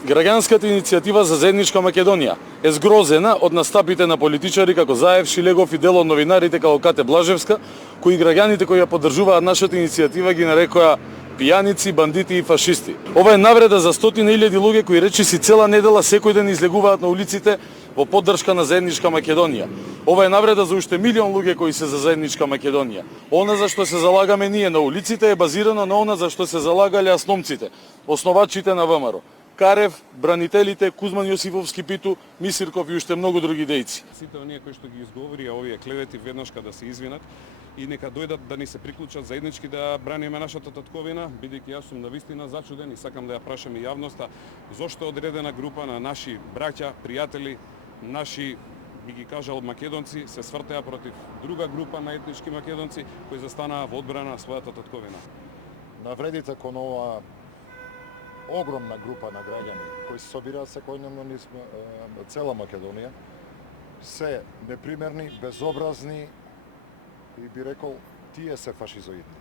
Граѓанската иницијатива за заедничка Македонија е згрозена од настапите на политичари како Заев, Шилегов и дел од новинарите како Кате Блажевска, кои граѓаните кои ја поддржуваат нашата иницијатива ги нарекоа пијаници, бандити и фашисти. Ова е навреда за стотини илјади луѓе кои речиси цела недела секој ден излегуваат на улиците во поддршка на заедничка Македонија. Ова е навреда за уште милион луѓе кои се за заедничка Македонија. Она за што се залагаме ние на улиците е базирано на она за што се залагале асномците, основачите на ВМРО. Карев, бранителите, Кузман Јосифовски Питу, Мисирков и уште многу други дејци. Сите оние кои што ги изговори овие клевети веднашка да се извинат и нека дојдат да ни се приклучат заеднички да браниме нашата татковина, бидејќи јас сум навистина зачуден и сакам да ја прашам и јавноста зошто одредена група на наши браќа, пријатели, наши би ги кажал македонци се свртеа против друга група на етнички македонци кои застанаа во одбрана на својата татковина. Навредите кон ова огромна група на граѓани кои се собираат секојдневно низ цела Македонија се непримерни, безобразни и би рекол тие се фашизоидни.